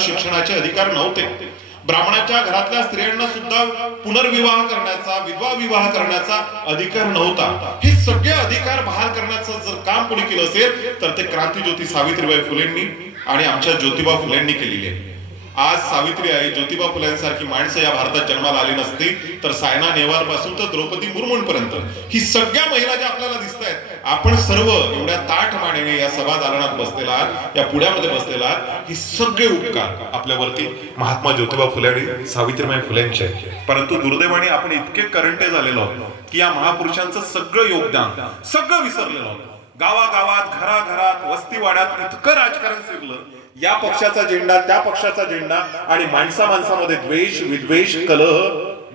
शिक्षणाचे अधिकार नव्हते. ब्राह्मणाच्या घरातल्या स्त्रियांना सुद्धा पुनर्विवाह करण्याचा, विधवा विवाह करण्याचा अधिकार नव्हता. हे सगळे अधिकार बहाल करण्याचं जर काम कोणी केलं असेल तर ते क्रांतीज्योती सावित्रीबाई फुलेंनी आणि आमच्या ज्योतिबा फुलेंनी केलेली आहे. आज सावित्री आहे, ज्योतिबा फुलेंसारखी माणसं या भारतात जन्माला आली नसती तर सायना नेहवाल पासून तर द्रौपदी मुर्मूंपर्यंत ही सगळ्या महिला ज्या आपल्याला दिसत आहेत, आपण सर्व एवढ्या ताठ मानेने या सभा दालनात बसलेला, या पुण्यामध्ये बसलेला, ही सगळे उपकार आपल्यावरती महात्मा ज्योतिबा फुले आणि सावित्रीबाई फुलेंचे. परंतु दुर्दैवाने आपण इतके करंटे झालेलो आहोत की या महापुरुषांचं सगळं योगदान सगळं विसरलेलो आहोत. गावागावात, घराघरात, वस्तीवाड्यात इतकं राजकारण फिरलं, या पक्षाचा झेंडा, त्या पक्षाचा झेंडा, आणि माणसा माणसामध्ये द्वेष, विद्वेष, कलह,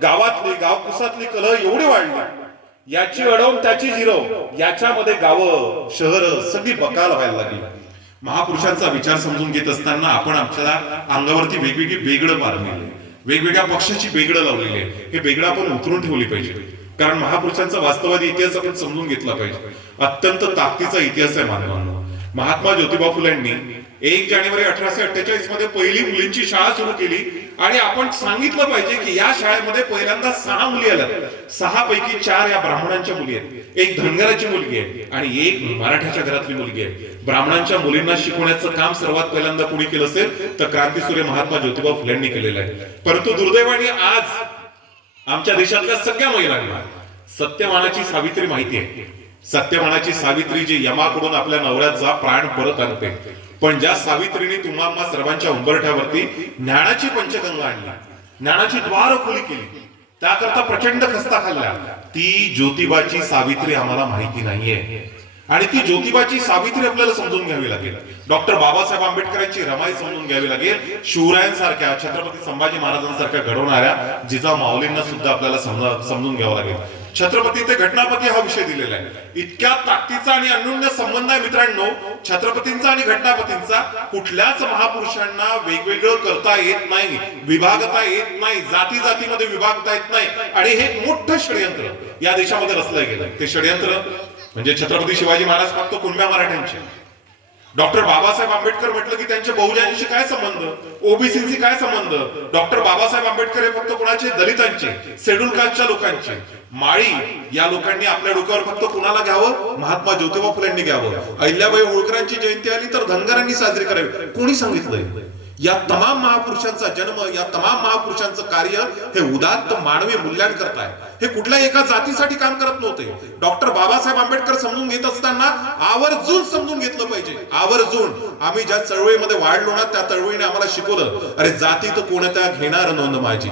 गावातली गावकुसातली कलह एवढी वाढली, याची अडवून त्याची जिरव, याच्यामध्ये गावं शहरं सगळी बकाल व्हायला लागली. महापुरुषांचा विचार समजून घेत असताना आपण आमच्या अंगावरती वेगवेगळी बेगडं मारली, वेगवेगळ्या पक्षाची बेगडं लावलेली आहे. हे बेगडं आपण उतरून ठेवली पाहिजे, कारण महापुरुषांचा वास्तवादी इतिहास आपण समजून घेतला पाहिजे. अत्यंत ताकदीचा इतिहास आहे मानवांनो. महात्मा ज्योतिबा फुलेंनी 1 जानेवारी 1848 मध्ये पहिली मुलींची शाळा सुरू केली आणि आपण सांगितलं पाहिजे की या शाळेमध्ये पहिल्यांदा 6 मुली आल्या. 6 पैकी 4 या ब्राह्मणांच्या मुली आहेत, 1 धनगराची मुलगी आहे आणि 1 मराठ्याच्या घरातली मुलगी आहे. ब्राह्मणांच्या मुलींना शिकवण्याचं काम सर्वात पहिल्यांदा कोणी केलं असेल तर क्रांतीसूर्य महात्मा ज्योतिबा फुलेंनी केलेलं आहे. परंतु दुर्दैवाने आज आमच्या देशातल्या सगळ्या महिलांना सत्यवानाची सावित्री माहिती आहे. सत्यवानाची सावित्री जी यमाकडून आपल्या नवऱ्याचा प्राण परत आणते, पण ज्या सावित्रीने तुम्हा सर्वांच्या उंबरठ्यावरती ज्ञानाची पंचगंगा आणली, ज्ञानाची द्वार खुली केली, त्याकरता प्रचंड खस्ता खाल्ल्या, ती ज्योतिबाची सावित्री आम्हाला माहिती नाहीये. आणि ती ज्योतिबाची सावित्री आपल्याला समजून घ्यावी लागेल. डॉक्टर बाबासाहेब आंबेडकरांची रमाई समजून घ्यावी लागेल. शिवरायांसारख्या, छत्रपती संभाजी महाराजांसारख्या घडवणाऱ्या जिजाऊ माऊलींना सुद्धा आपल्याला समजून घ्यावं लागेल. छत्रपती ते घटनापती हा विषय दिलेला आहे. इतक्या ताकदीचा आणि अनन्य संबंध आहे मित्रांनो छत्रपतींचा आणि घटनापतींचा. कुठल्याच महापुरुषांना वेगवेगळं करता येत नाही, विभागता येत नाही, जाती जातीमध्ये विभागता येत नाही. आणि हे मोठं षडयंत्र या देशामध्ये रचलं गेलं. ते षडयंत्र म्हणजे छत्रपती शिवाजी महाराज फक्त कुणब्या मराठ्यांचे. डॉक्टर बाबासाहेब आंबेडकर म्हटलं की त्यांचे बहुजनांशी काय संबंध, ओबीसींशी काय संबंध. डॉक्टर बाबासाहेब आंबेडकर हे फक्त कोणाचे, दलितांचे, शेड्यूल कास्टच्या लोकांचे. माळी या लोकांनी आपल्या डोक्यावर फक्त कुणाला घ्यावं, महात्मा ज्योतिबा फुलेंनी घ्यावं. अहिल्याबाई होळकरांची जयंती आली तर धनगरांनी साजरी करावी. कोणी सांगितलंय? या तमाम महापुरुषांचा जन्म, या तमाम महापुरुषांचं कार्य हे उदात्त मानवी मूल्यांकरता आहे. हे कुठल्या एका जातीसाठी काम करत नव्हते. डॉक्टर बाबासाहेब आंबेडकर समजून घेत असताना आवर्जून समजून घेतलं पाहिजे. आवर्जून आम्ही ज्या चळवळीमध्ये वाढलो ना त्या चळवळीने आम्हाला शिकवलं, अरे जाती तर कोणत्या घेणार नोंद माझी,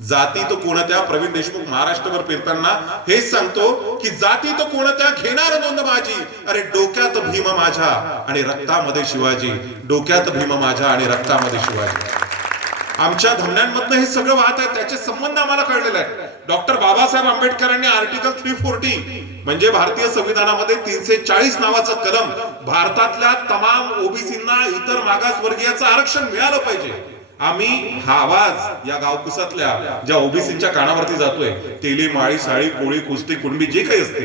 जाती तो कोणत्या. प्रवीण देशमुख महाराष्ट्रभर फिरताना हेच सांगतो की जाती तो कोणत्या घेणार नोंद माझी, अरे डोक्यात भीम माझ्या आणि रक्तामध्ये शिवाजी, डोक्यात भीम माझ्या आणि रक्तामध्ये शिवाजी. आमच्या धमन्यांमधनं हे सगळं वाहत आहे, त्याचे संबंध आम्हाला कळलेले आहेत. डॉक्टर बाबासाहेब आंबेडकरांनी आर्टिकल 340 म्हणजे भारतीय संविधानामध्ये 340 नावाचं कलम, भारतातल्या तमाम ओबीसींना, इतर मागासवर्गीयाचं आरक्षण मिळालं पाहिजे. आम्ही हा आवाज या गावकुसातल्या ज्या ओबीसीच्या कानावरती जातोय, तेली, माळी, साळी, कोळी, कुस्ती, कुणबी जे काही असते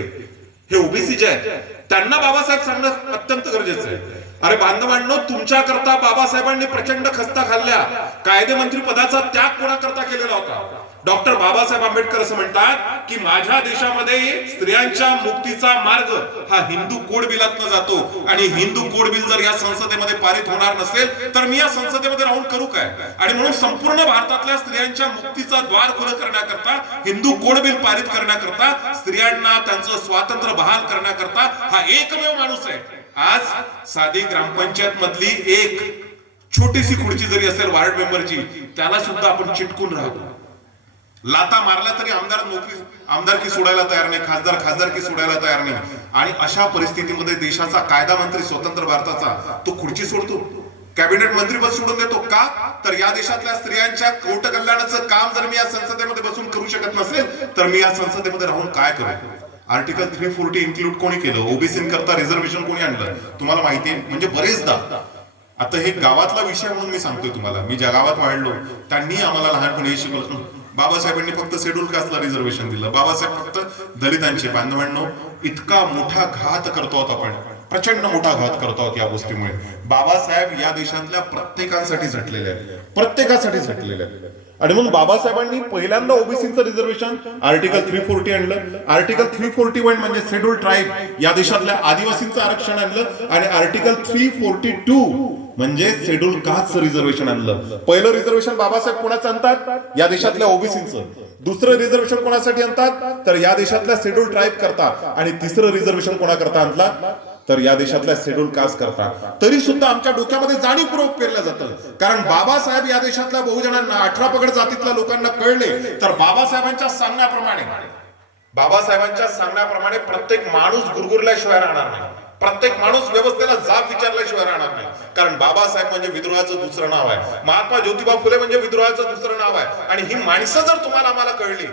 हे ओबीसी जे आहेत त्यांना बाबासाहेब सांगणं अत्यंत गरजेचं आहे. अरे बांधवांनो, तुमच्याकरता बाबासाहेबांनी प्रचंड खस्ता खाल्ल्या. कायदेमंत्री पदाचा त्याग कोणाकरता केलेला होता? डॉक्टर बाबासाहेब आंबेडकर असं म्हणतात की माझ्या देशामध्ये स्त्रियांच्या मुक्तीचा मार्ग हा हिंदू कोड बिलातनं जातो आणि हिंदू कोड बिल जर या संसदेमध्ये पारित होणार नसेल तर मी या संसदेमध्ये राहून करू काय? आणि म्हणून संपूर्ण भारतातल्या स्त्रियांच्या मुक्तीचा द्वार खुलं करण्याकरता, हिंदू कोड बिल पारित करण्याकरता, स्त्रियांना त्यांचं स्वातंत्र्य बहाल करण्याकरता हा एकमेव माणूस आहे. आज साधी ग्रामपंचायत मधली एक छोटीशी खुर्ची जरी असेल वार्ड मेंबरची, त्याला सुद्धा आपण चिटकून राहतो. लाता मारल्या तरी आमदारकी सोडायला तयार नाही, खासदारकी सोडायला तयार नाही. आणि अशा परिस्थितीमध्ये देशाचा कायदा मंत्री स्वतंत्र भारताचा तो खुर्ची सोडतो, कॅबिनेट मंत्रीपद सोडून देतो. का? तर या देशातल्या स्त्रियांच्या कोट कल्याणाचं काम जर मी या संसदेमध्ये बसून करू शकत नसेल तर मी या संसदेमध्ये राहून काय करू? आर्टिकल 340 इन्क्लूड कोणी केलं? ओबीसी करता रिझर्वेशन कोणी आणलं? तुम्हाला माहिती आहे. म्हणजे बरेचदा आता हे गावातला विषय म्हणून मी सांगतोय तुम्हाला. मी ज्या गावात वाढलो त्यांनी आम्हाला लहानपणी हे शिकवलं, बाबासाहेबांनी फक्त शेड्यूल कास्टला रिझर्वेशन दिलं, बाबासाहेब फक्त दलितांचे. बांधवांनो, इतका मोठा घात करतो आपण. प्रचंड मोठा घात करतो आहोत या गोष्टीमुळे. बाबासाहेब या देशातल्या प्रत्येकासाठी झटलेले आहेत, प्रत्येकासाठी झटलेले आहेत. आणि म्हणून बाबासाहेबांनी पहिल्यांदा ओबीसीचं रिझर्वेशन आर्टिकल 340 आणलं. आर्टिकल 341 म्हणजे शेड्यूल ट्राईब या देशातल्या आदिवासींचं आरक्षण आणलं. आणि आर्टिकल 342 म्हणजे शेड्यूल कास्टचं रिझर्वेशन आणलं. पहिलं रिझर्वेशन बाबासाहेब कोणाचं आणतात? या देशातल्या ओबीसीचं. दुसरं रिझर्वेशन कोणासाठी आणतात? तर या देशातल्या शेड्यूल ट्राईब करता. आणि तिसरं रिझर्वेशन कोणाकरता आणतात? तर या देशातल्या शेड्यूल कास्ट करता. तरी सुद्धा आमच्या डोक्यामध्ये जाणीवपूर्वक पेरलं जातं, कारण बाबासाहेब या देशातल्या बहुजनांना 18 पगड जातीतल्या लोकांना कळले तर बाबासाहेबांच्या सांगण्याप्रमाणे प्रत्येक माणूस गुरगुरल्याशिवाय राहणार नाही, प्रत्येक माणूस व्यवस्थेला जाब विचारल्याशिवाय राहणार नाही. कारण बाबासाहेब म्हणजे विद्रोहाचं दुसरं नाव आहे, महात्मा ज्योतिबा फुले म्हणजे विद्रोहाचं दुसरं नाव आहे. आणि ही माणसं जर तुम्हाला आम्हाला कळली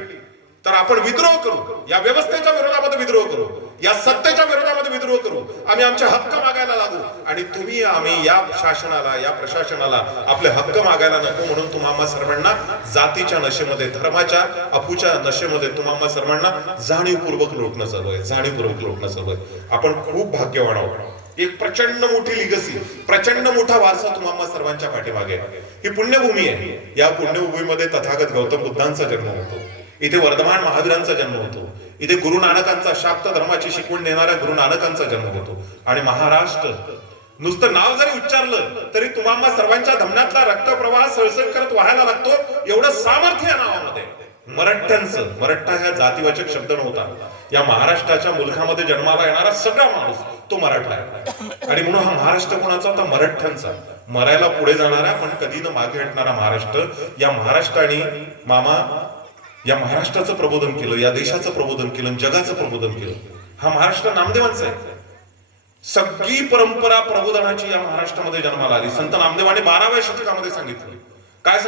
तर आपण विद्रोह करू, या व्यवस्थेच्या विरोधामध्ये विद्रोह करू, या सत्तेच्या विरोधामध्ये विद्रोह करू, आम्ही आमचे हक्क मागायला लागू. आणि तुम्ही आम्ही या शासनाला, या प्रशासनाला आपले हक्क मागायला नको म्हणून तुम्हा सर्वांना जातीच्या नशेमध्ये, धर्माच्या अफूच्या नशेमध्ये तुम्हा सर्वांना जाणीवपूर्वक लोटणं चालू आहे, जाणीवपूर्वक लोटणं चालू आहे. आपण खूप भाग्यवान आहोत. एक प्रचंड मोठी लिगसी, प्रचंड मोठा वारसा तुम्हा सर्वांच्या पाठीमागे आहे. ही पुण्यभूमी आहे. या पुण्यभूमीमध्ये तथागत गौतम बुद्धांचा जन्म होतो, इथे वर्धमान महावीरांचा जन्म होतो, इथे गुरु नानकांचा, शाक्त धर्माची शिकवण देणाऱ्या गुरु नानकांचा जन्म होतो. आणि महाराष्ट्र नुसतं नाव जरी उच्चारलं तरी तुम्हाला सर्वांच्या धमन्यातला रक्तप्रवाह सळसळ करत व्हायला लागतो. एवढं सामर्थ्य या नावामध्ये. मराठ्यांचं, मराठा हा जातीवाचक शब्द नव्हता. या महाराष्ट्राच्या मुलखामध्ये जन्माला येणारा सगळा माणूस तो मराठा आहे. आणि म्हणून हा महाराष्ट्र कोणाचा होता? मराठ्यांचा. मरायला पुढे जाणारा पण कधी न मागे हटणारा महाराष्ट्र. या महाराष्ट्राने मामा या महाराष्ट्राचं प्रबोधन केलं, या देशाचं प्रबोधन केलं, जगाचं प्रबोधन केलं. हा महाराष्ट्र नामदेवांचा आहे. सगळी परंपरा प्रबोधनाची या महाराष्ट्रामध्ये जन्माला आली. संत नामदेवाने 12व्या शतकामध्ये सांगितलं. काय